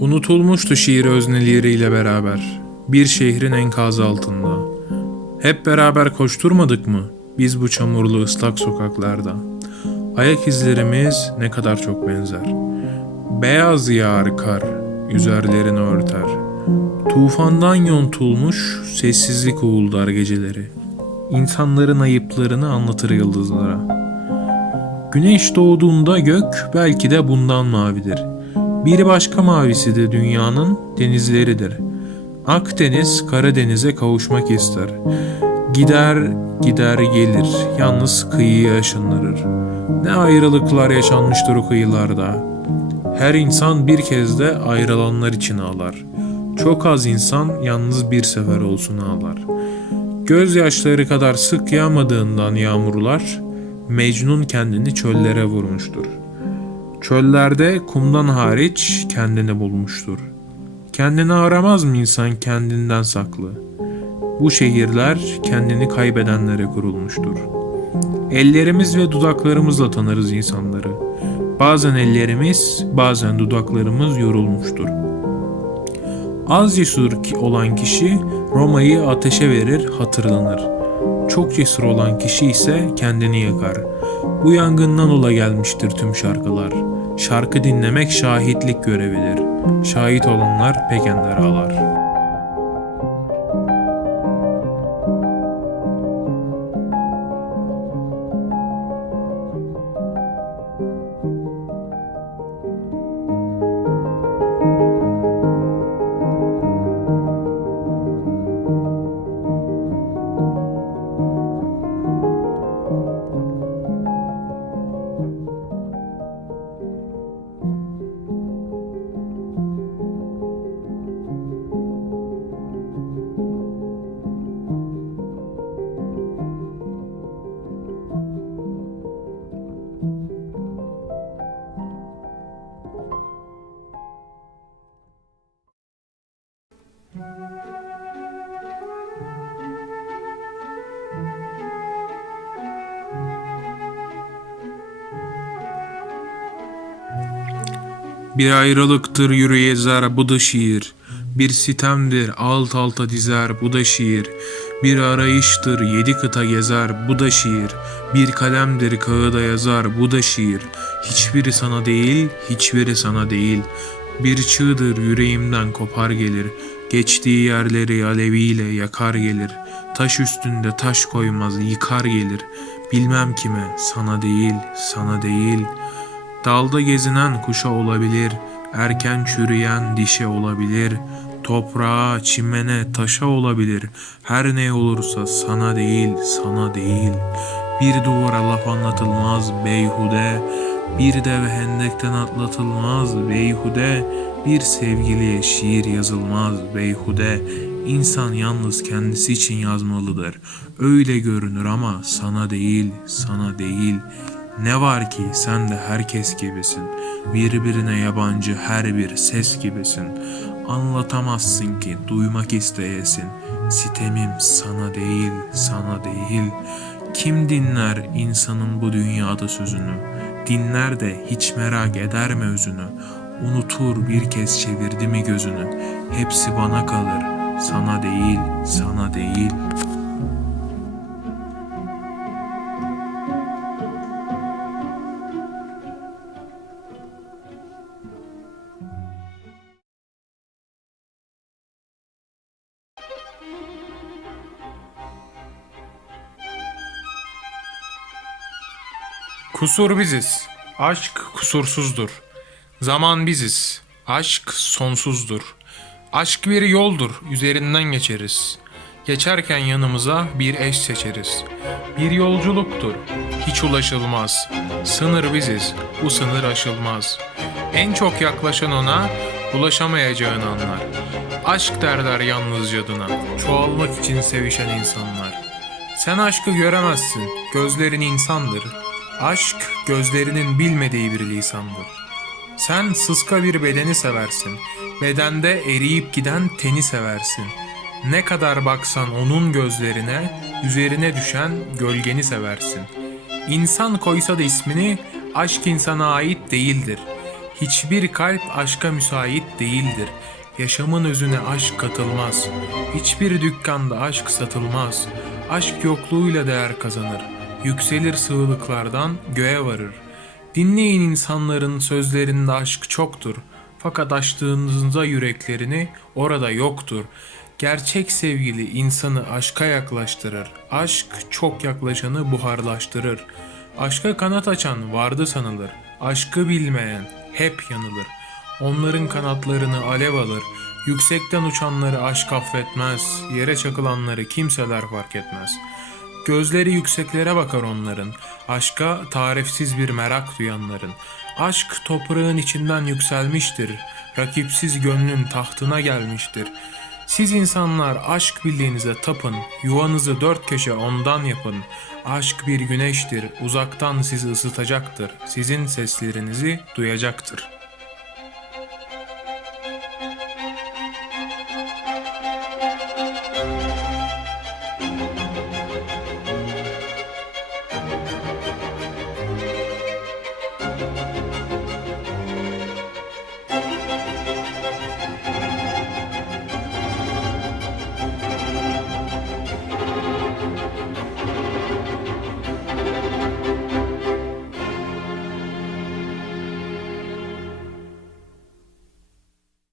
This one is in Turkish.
Unutulmuştu şiir özneleriyle beraber. Bir şehrin enkazı altında. Hep beraber koşturmadık mı biz bu çamurlu ıslak sokaklarda? Ayak izlerimiz ne kadar çok benzer. Beyaz yağar kar, üzerlerini örter. Tufandan yontulmuş sessizlik uğuldar geceleri. İnsanların ayıplarını anlatır yıldızlara. Güneş doğduğunda gök belki de bundan mavidir. Bir başka mavisi de dünyanın denizleridir. Akdeniz Karadeniz'e kavuşmak ister. Gider gider gelir, yalnız kıyıya aşındırır. Ne ayrılıklar yaşanmıştır o kıyılarda. Her insan bir kez de ayrılanlar için ağlar. Çok az insan yalnız bir sefer olsun ağlar. Gözyaşları kadar sık yağmadığından yağmurlar, Mecnun kendini çöllere vurmuştur. Çöllerde kumdan hariç kendini bulmuştur. Kendini aramaz mı insan kendinden saklı? Bu şehirler kendini kaybedenlere kurulmuştur. Ellerimiz ve dudaklarımızla tanırız insanları. Bazen ellerimiz, bazen dudaklarımız yorulmuştur. Az cesur olan kişi Roma'yı ateşe verir, hatırlanır. Çok cesur olan kişi ise kendini yakar. Bu yangından ola gelmiştir tüm şarkılar. Şarkı dinlemek şahitlik görevidir. Şahit olanlar pek ender Bir ayrılıktır yürü ezer bu da şiir. Bir sitemdir alt alta dizer bu da şiir. Bir arayıştır yedi kıta gezer bu da şiir. Bir kalemdir kağıda yazar bu da şiir. Hiçbiri sana değil, hiçbiri sana değil. Bir çığdır yüreğimden kopar gelir. Geçtiği yerleri aleviyle yakar gelir. Taş üstünde taş koymaz yıkar gelir. Bilmem kime, sana değil, sana değil.'' Dalda gezinen kuşa olabilir, erken çürüyen dişe olabilir, toprağa, çimene, taşa olabilir. Her ne olursa sana değil, sana değil. Bir duvara laf anlatılmaz beyhude, bir dev hendekten atlatılmaz beyhude, bir sevgiliye şiir yazılmaz beyhude. İnsan yalnız kendisi için yazmalıdır. Öyle görünür ama sana değil, sana değil. Ne var ki sen de herkes gibisin. Birbirine yabancı her bir ses gibisin. Anlatamazsın ki duymak isteyesin. Sitemim sana değil, sana değil. Kim dinler insanın bu dünyada sözünü? Dinler de hiç merak eder mi özünü? Unutur bir kez çevirdi mi gözünü? Hepsi bana kalır, sana değil, sana değil. Kusur biziz. Aşk kusursuzdur. Zaman biziz. Aşk sonsuzdur. Aşk bir yoldur. Üzerinden geçeriz. Geçerken yanımıza bir eş seçeriz. Bir yolculuktur. Hiç ulaşılmaz. Sınır biziz. Bu sınır aşılmaz. En çok yaklaşan ona ulaşamayacağını anlar. Aşk derler yalnızca adına. Çoğalmak için sevişen insanlar. Sen aşkı göremezsin. Gözlerin insandır. Aşk gözlerinin bilmediği bir lisandır. Sen sıska bir bedeni seversin. Bedende eriyip giden teni seversin. Ne kadar baksan onun gözlerine, üzerine düşen gölgeni seversin. İnsan koysa da ismini aşk insana ait değildir. Hiçbir kalp aşka müsait değildir. Yaşamın özüne aşk katılmaz. Hiçbir dükkanda aşk satılmaz. Aşk yokluğuyla değer kazanır. Yükselir sığlıklardan göğe varır. Dinleyin insanların sözlerinde aşk çoktur. Fakat açtığınızda yüreklerini orada yoktur. Gerçek sevgili insanı aşka yaklaştırır. Aşk çok yaklaşanı buharlaştırır. Aşka kanat açan vardı sanılır. Aşkı bilmeyen hep yanılır. Onların kanatlarını alev alır. Yüksekten uçanları aşk affetmez. Yere çakılanları kimseler fark etmez. Gözleri yükseklere bakar onların. Aşka tarifsiz bir merak duyanların. Aşk toprağın içinden yükselmiştir. Rakipsiz gönlün tahtına gelmiştir. Siz insanlar aşk bildiğinize tapın. Yuvanızı dört köşe ondan yapın. Aşk bir güneştir. Uzaktan sizi ısıtacaktır. Sizin seslerinizi duyacaktır.''